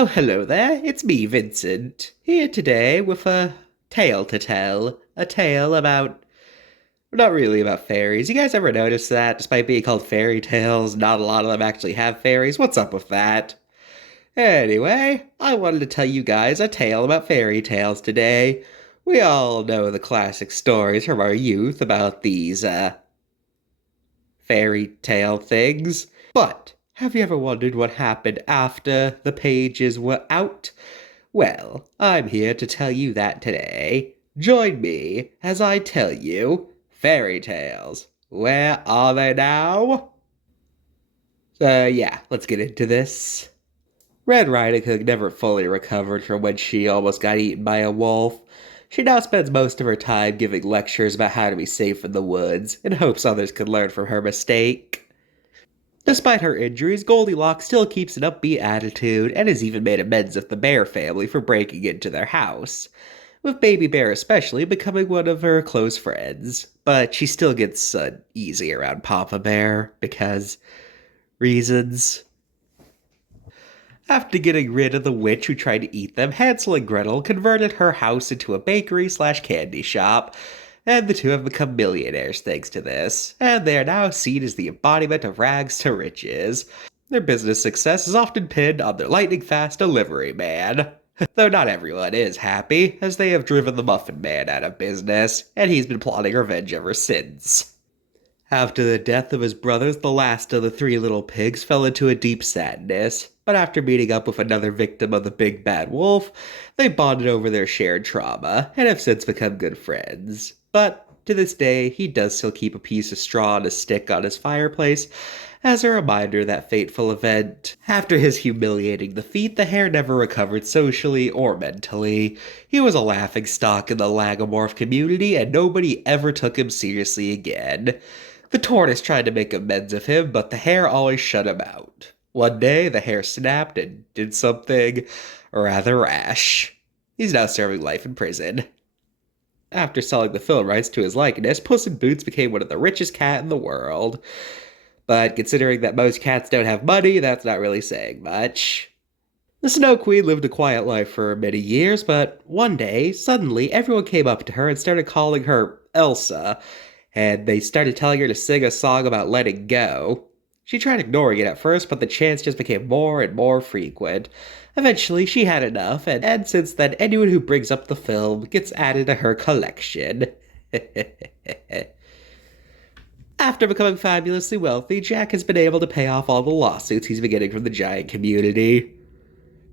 Oh, hello there. It's me, Vincent, here today with a tale to tell. A tale about, not really about fairies. You guys ever notice that, despite being called fairy tales, not a lot of them actually have fairies? What's up with that? Anyway, I wanted to tell you guys a tale about fairy tales today. We all know the classic stories from our youth about these, fairy tale things. But have you ever wondered what happened after the pages were out? Well, I'm here to tell you that today. Join me as I tell you fairy tales. Where are they now? Yeah, let's get into this. Red Riding Hood never fully recovered from when she almost got eaten by a wolf. She now spends most of her time giving lectures about how to be safe in the woods, in hopes others could learn from her mistake. Despite her injuries, Goldilocks still keeps an upbeat attitude and has even made amends with the Bear family for breaking into their house, with Baby Bear especially becoming one of her close friends. But she still gets uneasy around Papa Bear because reasons. After getting rid of the witch who tried to eat them, Hansel and Gretel converted her house into a bakery slash candy shop, and the two have become millionaires thanks to this, and they are now seen as the embodiment of rags to riches. Their business success is often pinned on their lightning fast delivery man. Though not everyone is happy, as they have driven the Muffin Man out of business, and he's been plotting revenge ever since. After the death of his brothers, the last of the three little pigs fell into a deep sadness, but after meeting up with another victim of the big bad wolf, they bonded over their shared trauma and have since become good friends. But to this day, he does still keep a piece of straw and a stick on his fireplace as a reminder of that fateful event. After his humiliating defeat, the hare never recovered socially or mentally. He was a laughingstock in the Lagomorph community, and nobody ever took him seriously again. The tortoise tried to make amends with him, but the hare always shut him out. One day, the hare snapped and did something rather rash. He's now serving life in prison. After selling the film rights to his likeness, Puss in Boots became one of the richest cat in the world. But considering that most cats don't have money, that's not really saying much. The Snow Queen lived a quiet life for many years, but one day, suddenly, everyone came up to her and started calling her Elsa, and they started telling her to sing a song about letting go. She tried ignoring it at first, but the chants just became more and more frequent. Eventually, she had enough, and since then, anyone who brings up the film gets added to her collection. After becoming fabulously wealthy, Jack has been able to pay off all the lawsuits he's been getting from the giant community.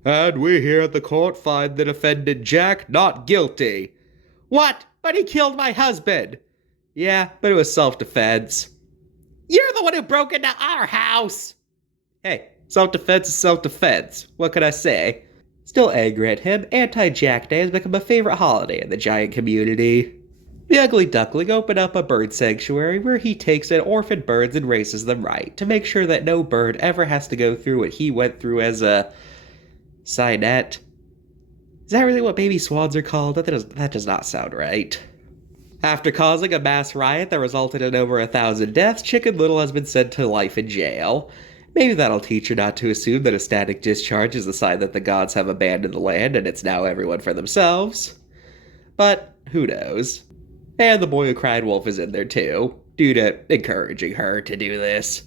And we here at the court find the defendant Jack not guilty. What? But he killed my husband! Yeah, but it was self-defense. You're the one who broke into our house! Hey, self-defense is self-defense. What could I say? Still angry at him, Anti-Jack Day has become a favorite holiday in the giant community. The Ugly Duckling opened up a bird sanctuary where he takes in orphan birds and raises them right to make sure that no bird ever has to go through what he went through as a Sinet. Is that really what baby swans are called? That does not sound right. After causing a mass riot that resulted in over 1,000 deaths, Chicken Little has been sent to life in jail. Maybe that'll teach her not to assume that a static discharge is a sign that the gods have abandoned the land and it's now everyone for themselves. But who knows? And the boy who cried wolf is in there too, due to encouraging her to do this.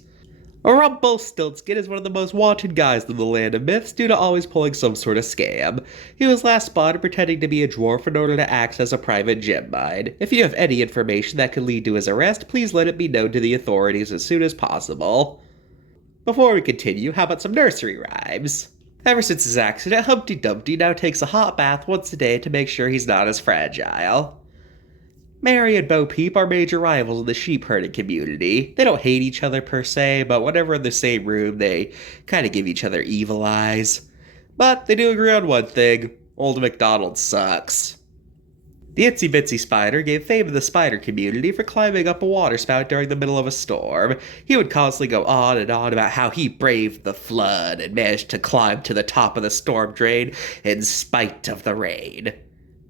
Rumpelstiltskin is one of the most wanted guys in the land of myths due to always pulling some sort of scam. He was last spotted pretending to be a dwarf in order to access a private gem mine. If you have any information that could lead to his arrest, please let it be known to the authorities as soon as possible. Before we continue, how about some nursery rhymes? Ever since his accident, Humpty Dumpty now takes a hot bath once a day to make sure he's not as fragile. Mary and Bo Peep are major rivals in the sheep herding community. They don't hate each other per se, but whenever in the same room, they kind of give each other evil eyes. But they do agree on one thing: Old MacDonald sucks. The Itsy Bitsy Spider gave fame to the spider community for climbing up a waterspout during the middle of a storm. He would constantly go on and on about how he braved the flood and managed to climb to the top of the storm drain in spite of the rain.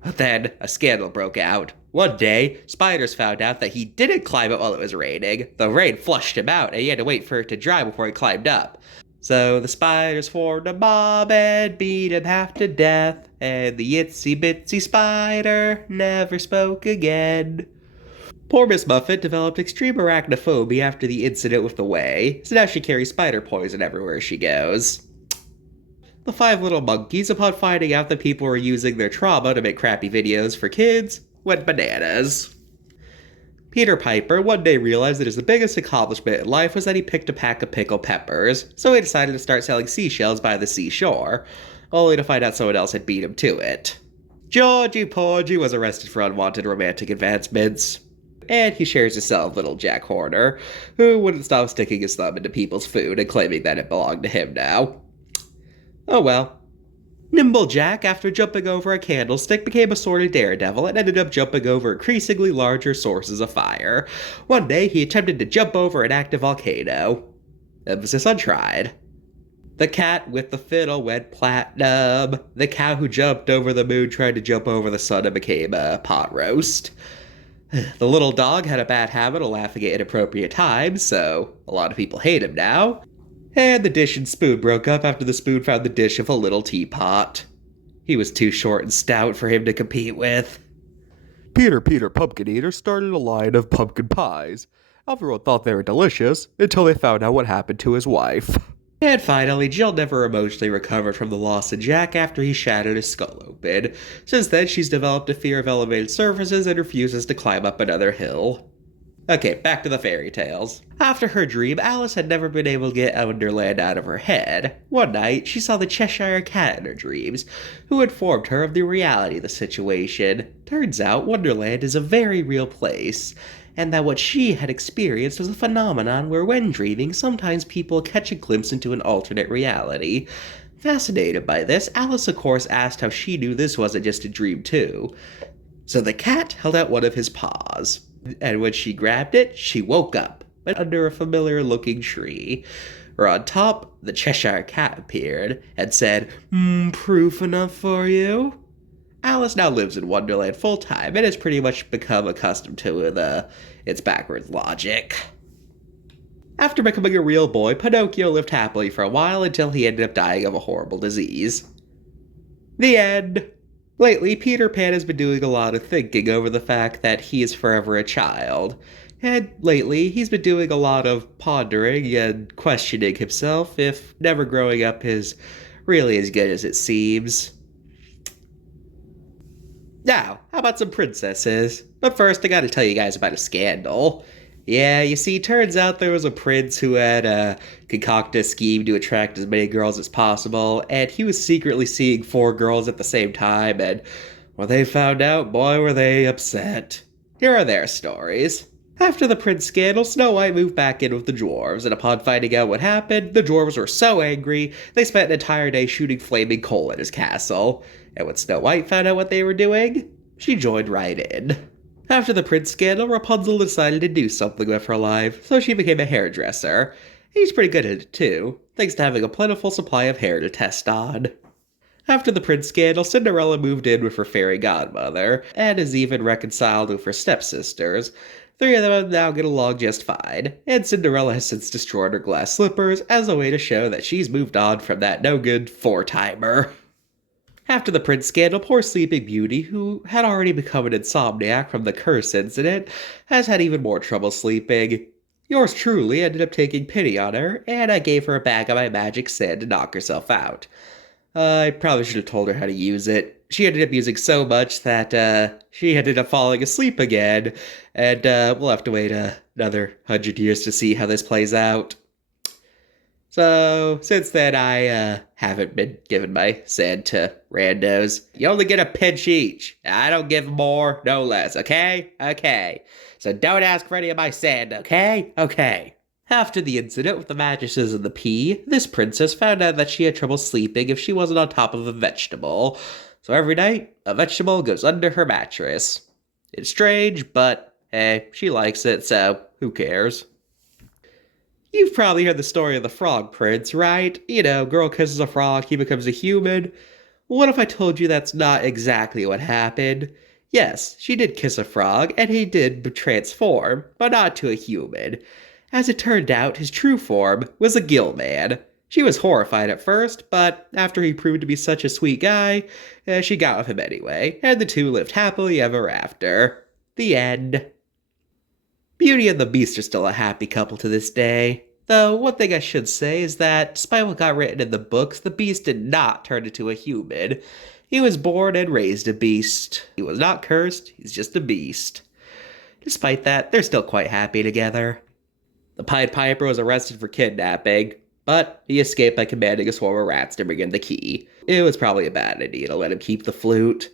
But then, a scandal broke out. One day, spiders found out that he didn't climb it while it was raining. The rain flushed him out, and he had to wait for it to dry before he climbed up. So the spiders formed a mob and beat him half to death, and the itsy bitsy spider never spoke again. Poor Miss Muffet developed extreme arachnophobia after the incident with the whey, so now she carries spider poison everywhere she goes. The five little monkeys, upon finding out that people were using their trauma to make crappy videos for kids, went bananas. Peter Piper one day realized that his biggest accomplishment in life was that he picked a pack of pickled peppers, so he decided to start selling seashells by the seashore, only to find out someone else had beat him to it. Georgie Porgy was arrested for unwanted romantic advancements, and he shares his cell with little Jack Horner, who wouldn't stop sticking his thumb into people's food and claiming that it belonged to him now. Oh well. Nimble Jack, after jumping over a candlestick, became a sort of daredevil and ended up jumping over increasingly larger sources of fire. One day, he attempted to jump over an active volcano. Emphasis on tried. The cat with the fiddle went platinum. The cow who jumped over the moon tried to jump over the sun and became a pot roast. The little dog had a bad habit of laughing at inappropriate times, so a lot of people hate him now. And the dish and spoon broke up after the spoon found the dish of a little teapot. He was too short and stout for him to compete with. Peter Pumpkin Eater started a line of pumpkin pies. Everyone thought they were delicious until they found out what happened to his wife. And finally, Jill never emotionally recovered from the loss of Jack after he shattered his skull open. Since then, she's developed a fear of elevated surfaces and refuses to climb up another hill. Okay, back to the fairy tales. After her dream, Alice had never been able to get Wonderland out of her head. One night, she saw the Cheshire Cat in her dreams, who informed her of the reality of the situation. Turns out, Wonderland is a very real place, and that what she had experienced was a phenomenon where when dreaming, sometimes people catch a glimpse into an alternate reality. Fascinated by this, Alice of course asked how she knew this wasn't just a dream too. So the cat held out one of his paws. And when she grabbed it, she woke up, but under a familiar-looking tree. Where on top, the Cheshire Cat appeared and said, proof enough for you? Alice now lives in Wonderland full-time and has pretty much become accustomed to its backwards logic. After becoming a real boy, Pinocchio lived happily for a while until he ended up dying of a horrible disease. The end. Lately, Peter Pan has been doing a lot of thinking over the fact that he is forever a child. And lately, he's been doing a lot of pondering and questioning himself if never growing up is really as good as it seems. Now, how about some princesses? But first, I gotta tell you guys about a scandal. Yeah, you see, turns out there was a prince who had concocted a scheme to attract as many girls as possible, and he was secretly seeing 4 girls at the same time, and when they found out, boy, were they upset. Here are their stories. After the prince scandal, Snow White moved back in with the dwarves, and upon finding out what happened, the dwarves were so angry, they spent an entire day shooting flaming coal at his castle. And when Snow White found out what they were doing, she joined right in. After the prince scandal, Rapunzel decided to do something with her life, so she became a hairdresser. He's pretty good at it too, thanks to having a plentiful supply of hair to test on. After the prince scandal, Cinderella moved in with her fairy godmother, and is even reconciled with her stepsisters. 3 of them now get along just fine, and Cinderella has since destroyed her glass slippers as a way to show that she's moved on from that no-good 4-timer. After the prince scandal, poor Sleeping Beauty, who had already become an insomniac from the curse incident, has had even more trouble sleeping. Yours truly ended up taking pity on her, and I gave her a bag of my magic sand to knock herself out. I probably should have told her how to use it. She ended up using so much that she ended up falling asleep again, and we'll have to wait another 100 years to see how this plays out. So, since then, I haven't been giving my sand to randos. You only get a pinch each. I don't give more, no less, okay? Okay. So don't ask for any of my sand, okay? Okay. After the incident with the mattresses and the pea, this princess found out that she had trouble sleeping if she wasn't on top of a vegetable. So every night, a vegetable goes under her mattress. It's strange, but hey, she likes it, so who cares? You've probably heard the story of the Frog Prince, right? You know, girl kisses a frog, he becomes a human. What if I told you that's not exactly what happened? Yes, she did kiss a frog, and he did transform, but not to a human. As it turned out, his true form was a gill man. She was horrified at first, but after he proved to be such a sweet guy, she got with him anyway, and the two lived happily ever after. The end. Beauty and the Beast are still a happy couple to this day. Though, one thing I should say is that, despite what got written in the books, the Beast did not turn into a human. He was born and raised a beast. He was not cursed, he's just a beast. Despite that, they're still quite happy together. The Pied Piper was arrested for kidnapping, but he escaped by commanding a swarm of rats to bring him the key. It was probably a bad idea to let him keep the flute.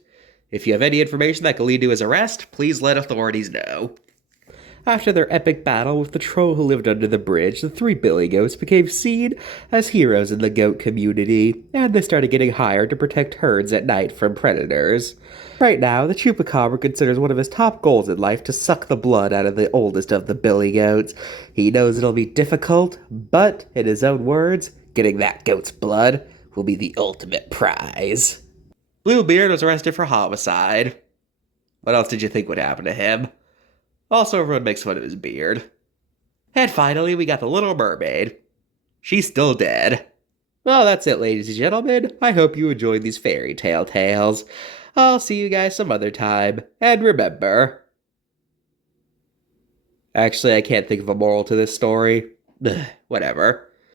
If you have any information that could lead to his arrest, please let authorities know. After their epic battle with the troll who lived under the bridge, the three Billy Goats became seen as heroes in the goat community, and they started getting hired to protect herds at night from predators. Right now, the Chupacabra considers one of his top goals in life to suck the blood out of the oldest of the Billy Goats. He knows it'll be difficult, but, in his own words, getting that goat's blood will be the ultimate prize. Bluebeard was arrested for homicide. What else did you think would happen to him? Also, everyone makes fun of his beard. And finally, we got the Little Mermaid. She's still dead. Well, that's it, ladies and gentlemen. I hope you enjoyed these fairy tale tales. I'll see you guys some other time. And remember... Actually, I can't think of a moral to this story. Ugh, whatever.